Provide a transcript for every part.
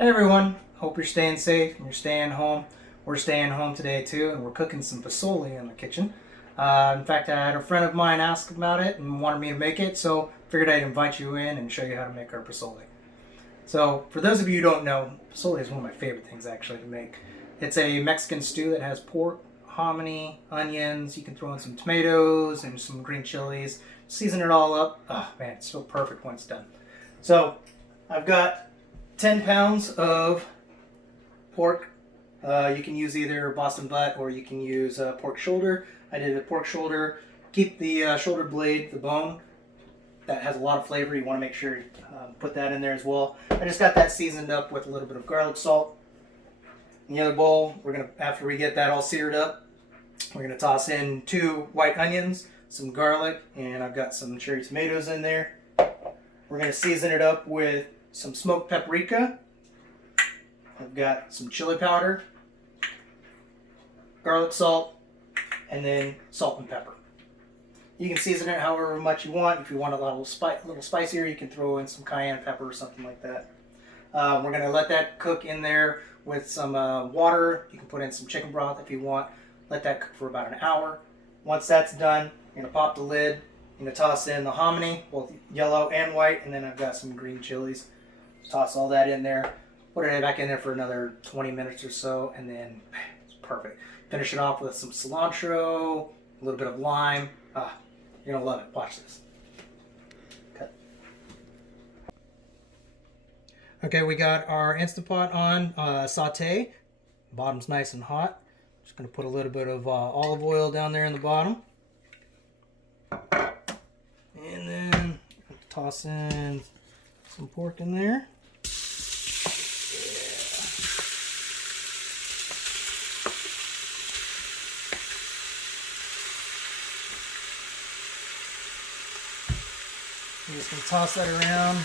Hey everyone, hope you're staying safe and you're staying home. We're staying home today too, and we're cooking some Posole in the kitchen. In fact, I had a friend of mine ask about it and wanted me to make it, so figured I'd invite you in and show you how to make our Posole. So, for those of you who don't know, Posole is one of my favorite things actually to make. It's a Mexican stew that has pork, hominy, onions. You can throw in some tomatoes and some green chilies. Season it all up. Oh man, it's so perfect when it's done. So, I've got 10 pounds of pork. You can use either Boston butt or you can use pork shoulder. I did a pork shoulder. Keep the shoulder blade, the bone. That has a lot of flavor. You want to make sure you put that in there as well. I just got that seasoned up with a little bit of garlic salt. In the other bowl, after we get that all seared up, we're gonna toss in 2 white onions, some garlic, and I've got some cherry tomatoes in there. We're gonna season it up with some smoked paprika. I've got some chili powder, garlic salt, and then salt and pepper. You can season it however much you want. If you want a little spicier, you can throw in some cayenne pepper or something like that. We're going to let that cook in there with some water. You can put in some chicken broth if you want. Let that cook for about an hour. Once that's done, you're going to pop the lid. I'm going to toss in the hominy, both yellow and white, and then I've got some green chilies. Toss all that in there. Put it back in there for another 20 minutes or so, and then it's perfect. Finish it off with some cilantro, a little bit of lime. You're going to love it. Watch this. Cut. Okay, we got our Instant Pot on saute. Bottom's nice and hot. Just going to put a little bit of olive oil down there in the bottom. And then toss in some pork in there. I'm just going to toss that around.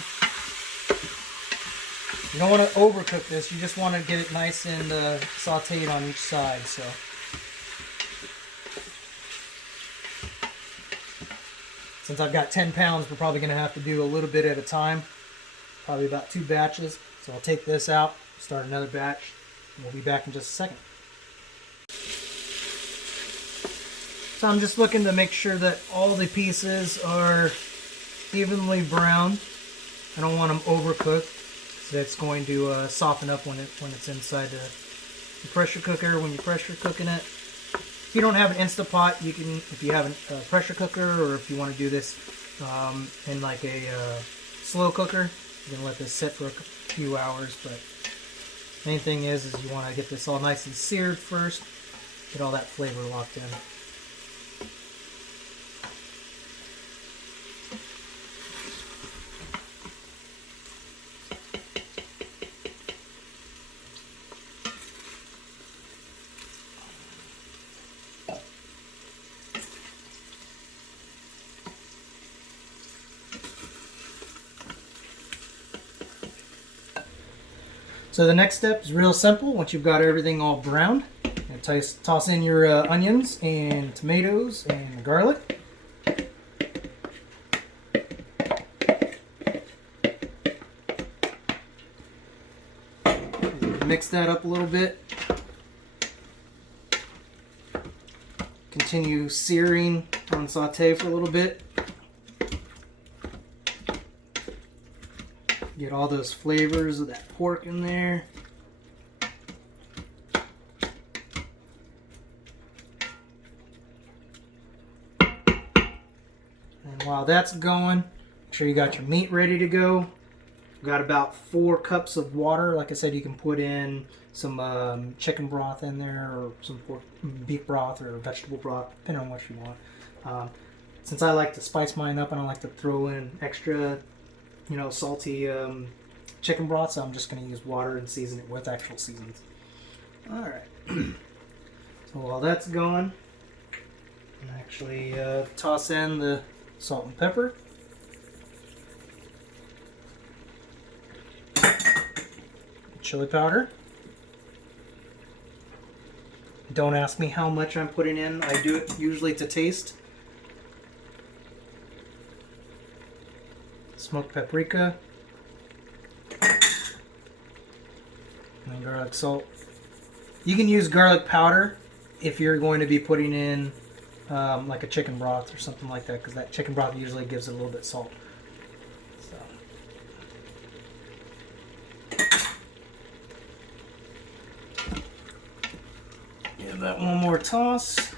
You don't want to overcook this. You just want to get it nice and sauteed on each side. So, since I've got 10 pounds, we're probably going to have to do a little bit at a time. Probably about 2 batches. So I'll take this out, start another batch, and we'll be back in just a second. So I'm just looking to make sure that all the pieces are evenly browned. I don't want them overcooked, so that's going to soften up when it's inside the pressure cooker when you're pressure cooking it. If you don't have an Instant Pot, you can, if you have a pressure cooker, or if you want to do this in like a slow cooker, you can let this sit for a few hours. But main thing is you want to get this all nice and seared first, get all that flavor locked in. So the next step is real simple. Once you've got everything all browned, toss in your onions and tomatoes and garlic. Mix that up a little bit. Continue searing on saute for a little bit. Get all those flavors of that pork in there. And while that's going, make sure you got your meat ready to go. We've got about 4 cups of water. Like I said, you can put in some chicken broth in there, or some beef broth or vegetable broth, depending on what you want. Since I like to spice mine up and I like to throw in extra salty chicken broth, so I'm just going to use water and season it with actual seasonings. Alright, so while that's going, I'm actually toss in the salt and pepper. Chili powder. Don't ask me how much I'm putting in. I do it usually to taste. smoked paprika, garlic salt. You can use garlic powder if you're going to be putting in like a chicken broth or something like that, because that chicken broth usually gives it a little bit of salt. So. Give that one more toss.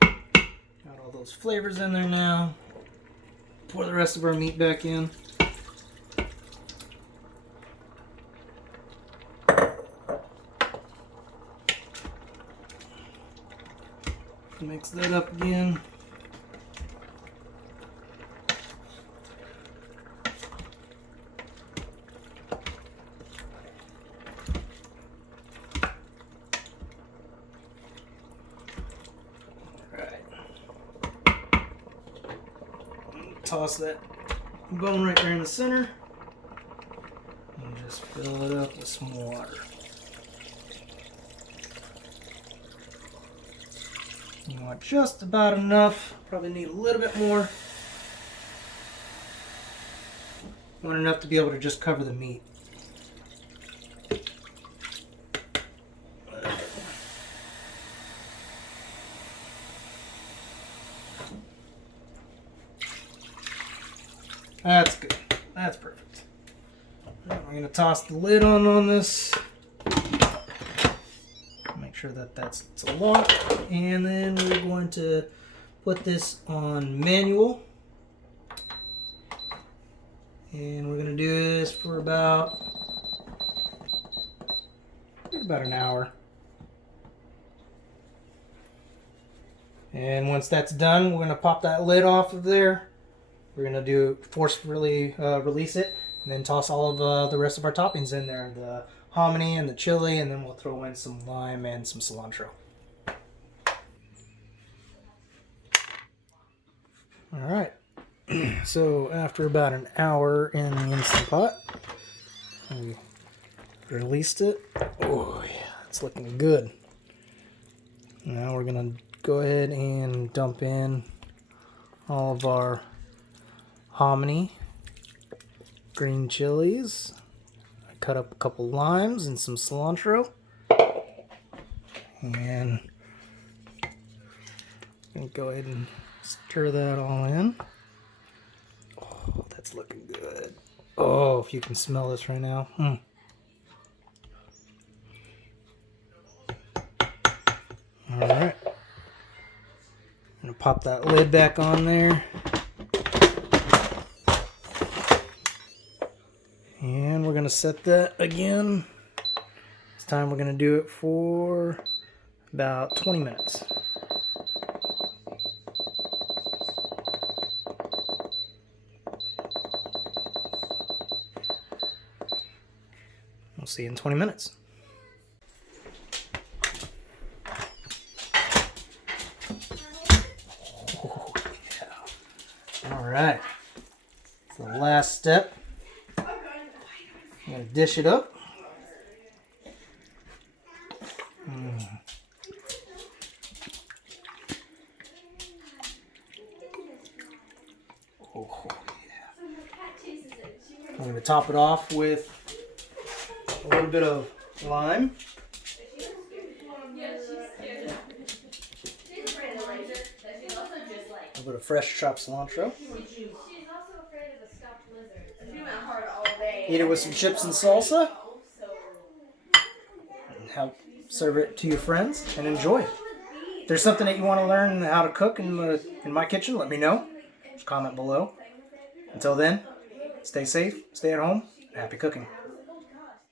Got all those flavors in there now. Pour the rest of our meat back in. Mix that up again. Toss that bone right there in the center and just fill it up with some water. You want just about enough, probably need a little bit more. You want enough to be able to just cover the meat. That's good. That's perfect. We're going to toss the lid on this. Make sure that that's a lock. And then we're going to put this on manual. And we're going to do this for about an hour. And once that's done, we're going to pop that lid off of there. We're going to forcefully release it, and then toss all of the rest of our toppings in there. The hominy and the chili, and then we'll throw in some lime and some cilantro. Alright, so after about an hour in the Instant Pot, we released it. Oh yeah, it's looking good. Now we're going to go ahead and dump in all of our hominy, green chilies. I cut up a couple limes and some cilantro. And I'm going to go ahead and stir that all in. Oh, that's looking good. Oh, if you can smell this right now. Alright. I'm going to pop that lid back on there. And we're going to set that again. This time we're going to do it for about 20 minutes. We'll see you in 20 minutes. Oh, yeah. All right. So the last step. I'm going to dish it up. Oh, yeah. I'm going to top it off with a little bit of lime. A little bit of fresh chopped cilantro. Eat it with some chips and salsa. And help serve it to your friends and enjoy it. If there's something that you want to learn how to cook in my kitchen, let me know. Just comment below. Until then, stay safe, stay at home, and happy cooking.